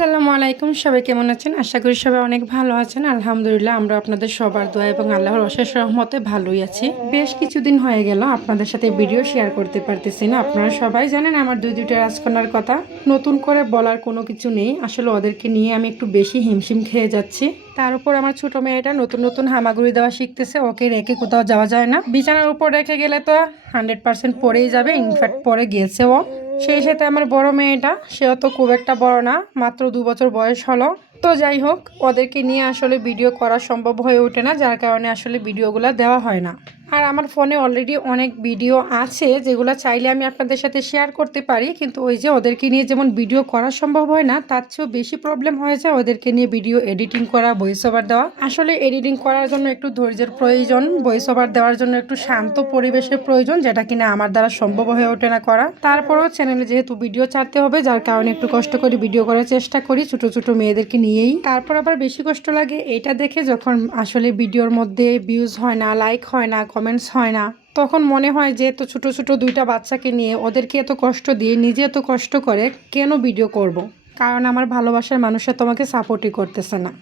আসসালামু আলাইকুম, সবাই কেমন আছেন? আশা করি সবাই অনেক ভালো আছেন। আলহামদুলিল্লাহ, আমরা আপনাদের সবার দোয়া এবং আল্লাহর অশেষ রহমতে ভালোই আছি। বেশ কিছুদিন হয়ে গেল আপনাদের সাথে ভিডিও শেয়ার করতে পারতেছি না। আপনারা সবাই জানেন আমার দুইটা রাজকন্যার কথা, নতুন করে বলার কোনো কিছু নেই। আসলে ওদেরকে নিয়ে আমি একটু বেশি হিমশিম খেয়ে যাচ্ছি। তার উপর আমার ছোট মেয়েটা নতুন নতুন হামাগুড়ি দেওয়া শিখতেছে। ওকে রেখে কোথাও যাওয়া যায় না। বিছানার উপর রেখে গেলে তো 100% পড়েই যাবে। ইনফ্যাক্ট পড়ে গিয়েছে ও। সেই সাথে আমার বড় মেয়েটা, সেও তো খুব একটা বড় না, মাত্র 2 বছর বয়স হলো। তো যাই হোক, ওদেরকে নিয়ে আসলে ভিডিও করা সম্ভব হয়ে ওঠে না, যার কারণে আসলে ভিডিওগুলো দেওয়া হয় না। আর আমার ফোনে অলরেডি অনেক ভিডিও আছে যেগুলো চাইলে আমি আপনাদের সাথে শেয়ার করতে পারি, কিন্তু ওই যে ওদেরকে নিয়ে যেমন ভিডিও করা সম্ভব হয় না, তার চেয়েও বেশি প্রবলেম হয়ে যায় ওদেরকে নিয়ে ভিডিও এডিটিং করা, ভয়েস ওভার দেওয়া। আসলে এডিটিং করার জন্য একটু ধৈর্যের প্রয়োজন, ভয়েস ওভার দেওয়ার জন্য একটু শান্ত পরিবেশের প্রয়োজন, যেটা কিনা আমার দ্বারা সম্ভব হয়ে ওঠে না করা। তারপরেও চ্যানেলে যেহেতু ভিডিও ছাড়তে হবে, যার কারণে একটু কষ্ট করে ভিডিও করার চেষ্টা করি ছোট ছোট মেয়েদেরকে নিয়েই। তারপর আবার বেশি কষ্ট লাগে এটা দেখে, যখন আসলে ভিডিওর মধ্যে ভিউজ হয় না, লাইক হয় না, কমেন্টস হয় না, তখন মনে হয় যে এত ছোট ছোট 2টা বাচ্চাকে নিয়ে ওদেরকে এত কষ্ট দিয়ে নিজে এত কষ্ট করে কেন ভিডিও করব। কারণ আমার ভালোবাসার মানুষরা তোমাকে সাপোর্টই করতেছে না।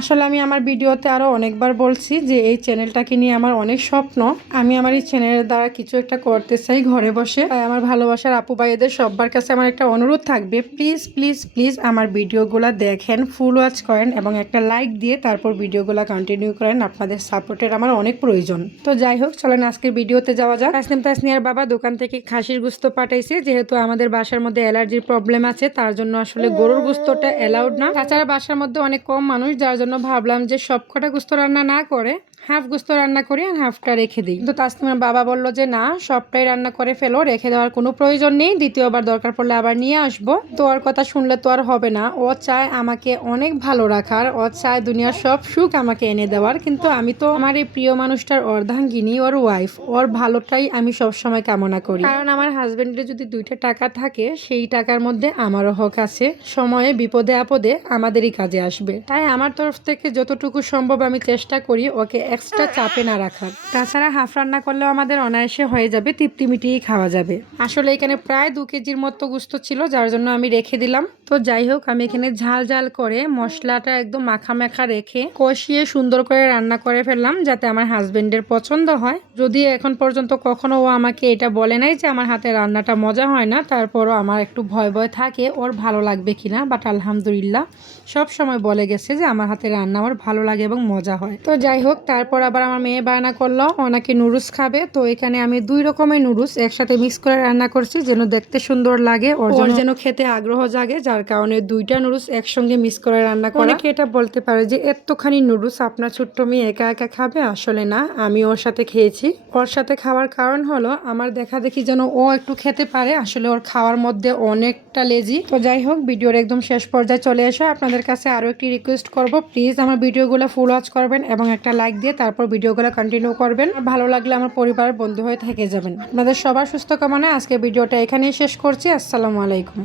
আসলে আমি আমার ভিডিওতে আরও অনেকবার বলছি যে এই চ্যানেলটাকে নিয়ে আমার অনেক স্বপ্ন। আমি আমার এই চ্যানেলের দ্বারা কিছু একটা করতে চাই ঘরে বসে। তাই আমার ভালোবাসার আপু ভাইদের সবার কাছে আমার একটা অনুরোধ থাকবে, প্লিজ প্লিজ প্লিজ আমার ভিডিওগুলো দেখেন, ফুল ওয়াচ করেন এবং একটা লাইক দিয়ে তারপর ভিডিওগুলো কন্টিনিউ করেন। আপনাদের সাপোর্টের আমার অনেক প্রয়োজন। তো যাই হোক, চলেন আজকের ভিডিওতে যাওয়া যাক। তাসনিয়ার বাবা দোকান থেকে খাসির গোস্ত পাঠাইছে, যেহেতু আমাদের বাসার মধ্যে অ্যালার্জির প্রবলেম আছে, তার জন্য আসলে গরুর গোস্তটা অ্যালাউড না। তাছাড়া বাসার মধ্যে অনেক কম মানুষ, যার জন্য ভাবলাম যে সব কটা গোস্ত রান্না না করে হাফ গোস্ত রান্না করি আর হাফটা রেখে দিই। কিন্তু তাসনিমার বাবা বললো যে না, সবটাই রান্না করে ফেলো, রেখে দেওয়ার কোনো প্রয়োজন নেই, দ্বিতীয়বার দরকার পড়লে আবার নিয়ে আসবো। তো ওর কথা শুনলে তো আর হবে না। ও চায় আমাকে অনেক ভালো রাখার, ও চায় দুনিয়ার সব সুখ আমাকে এনে দেওয়ার, কিন্তু আমি তো আমার এই প্রিয় মানুষটার অর্ধাঙ্গিনী, ওর ওয়াইফ, ওর ভালোটাই আমি সবসময় কামনা করি। কারণ আমার হাজবেন্ডের যদি 2টা টাকা থাকে, সেই টাকার মধ্যে আমারও হক আছে। সময়ে বিপদে আপদে আমাদেরই কাজে আসবে। তাই আমার তরফ থেকে যতটুকু সম্ভব আমি চেষ্টা করি ওকে এক্সট্রা চাপে না রাখার। তাছাড়া হাফ রান্না করলেও আমাদের অনায়াসে হয়ে যাবে, তৃপ্তি মিটিয়েই খাওয়া যাবে। আসলে এখানে প্রায় 2 কেজির মতো গোস্ত ছিল, যার জন্য আমি রেখে দিলাম। তো যাই হোক, আমি এখানে ঝাল ঝাল করে মশলাটা একদম মাখা মাখা রেখে কষিয়ে সুন্দর করে রান্না করে ফেললাম, যাতে আমার হাজবেন্ডের পছন্দ হয়। যদি এখন পর্যন্ত কখনো ও আমাকে এটা বলে নাই যে আমার হাতে রান্নাটা মজা হয় না, তারপরও আমার একটু ভয় ভয় থাকে ওর ভালো লাগবে কিনা। বাট আলহামদুলিল্লাহ সব সময় বলে গেছে যে আমার হাতে রান্না ওর ভালো লাগে এবং মজা হয়। তো যাই হোক, তারপর আবার আমার মেয়ে বায়না করলো ওনাকে নুডলস খাবে। তো এখানে আমি 2 রকমের নুডলস একসাথে মিক্স করে রান্না করছি, যেন দেখতে সুন্দর লাগে, ওর যেন খেতে আগ্রহ জাগে, যার কারণে 2টা নুডলস একসঙ্গে মিক্স করে রান্না করা। অনেকে এটা বলতে পারে যে এতখানি নুডলস আপনার ছোট্ট মেয়ে একা একা খাবে। আসলে না, আমি ওর সাথে খেয়েছি। ওর সাথে খাওয়ার কারণ হলো আমার দেখা দেখি যেন ও একটু খেতে পারে। আসলে ওর খাওয়ার মধ্যে অনেকটা লেজি। তো যাই হোক, ভিডিওর একদম শেষ পর্যায়ে চলে এসে আপনাদের কাছে আরও একটি রিকোয়েস্ট করব, প্লিজ আমার ভিডিওগুলো ফুল ওয়াচ করবেন এবং একটা লাইক দিয়ে তারপর ভিডিওগুলো কন্টিনিউ করবেন। ভালো লাগলে আমার পরিবারের বন্ধু হয়ে থেকে যাবেন। আপনাদের সবার সুস্থ কামনায় আজকে ভিডিওটা এখানেই শেষ করছি। আসসালামু আলাইকুম।